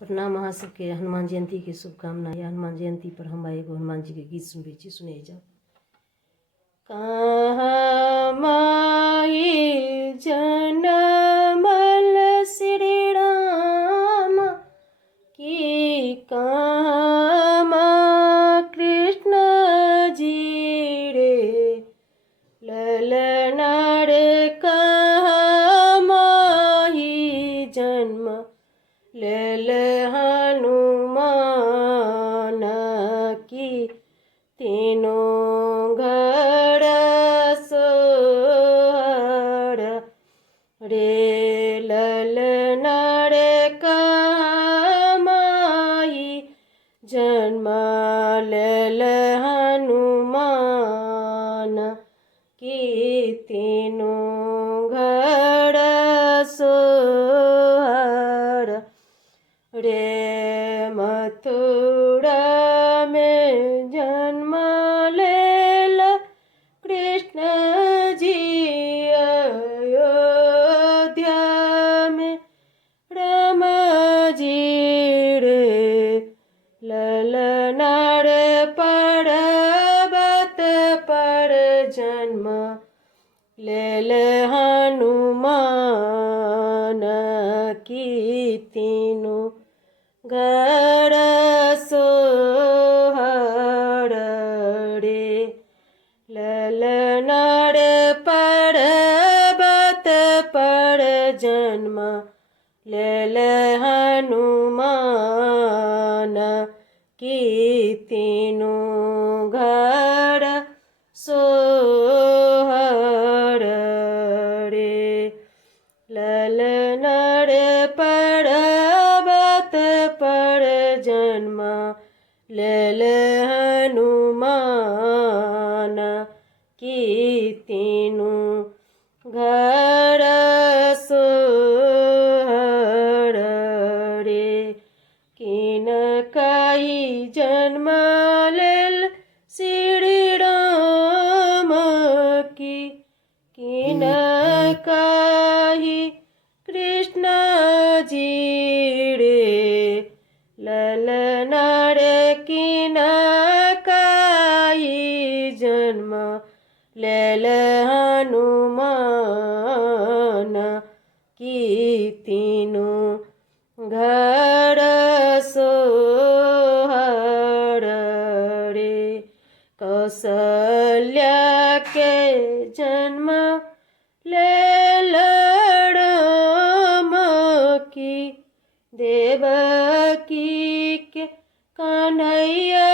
प्रणाम। अहाँ सबके हनुमान जयंती के शुभकामना या हनुमान जयंती पर हम एगो हनुमान जी के गीत सुनबे छी, सुने जाओ। कहाँ माई जनमल श्री राम की, कहाँ माँ कृष्ण जी रे ललना रे, कहाँ माही जन्म लेल हनुमान की, तीनों घर सोहर रे ललना रे, कहाँ माही जन्म लेल हनुमान की, तीनों घर सोहर रे मथुरा में जन्म लेल कृष्ण जी, अयोध्या में राम जी रे ललना रे, पर्वत पर जन्म लेल हनुमान की, तीनों घर सोहर रे ललना रे, पर्वत पर जन्म लेल हनुमान की, तीनों घर सोहर रे ललना रे, पर्वत पर जन्म लेल हनुमान की, तीनों घर सोहर रे किनकहि जन्म लेल श्री राम की, किनकहि कृष्ण जी रे ललना रे, किनकहि जन्म लेल हनुमान की, तीनों घर सोहर रे कौशल्या के जन्म लेल राम की, देवकी के कन्हैया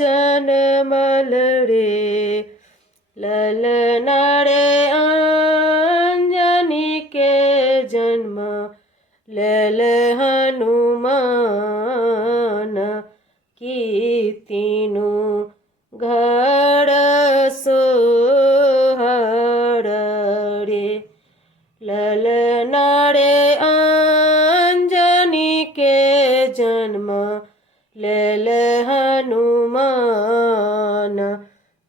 जनमल रे ललना रे, अंजनी के जन्म लेल हनुमान की, तीनों घर सोहर रे ललना रे, अंजनी के जन्म लेल हनुमान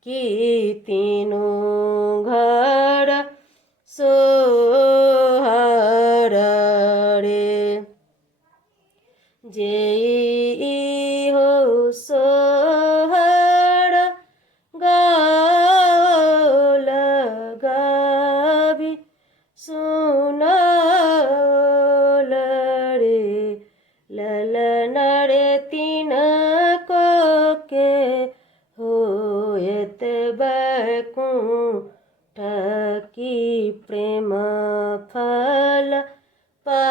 की, तीनों घर सोहर रे जेई हो सोहर गाओ लगावी सुनौल रे ललना रे, तिनको के होएत बैकुंठ की, प्रेम फल पा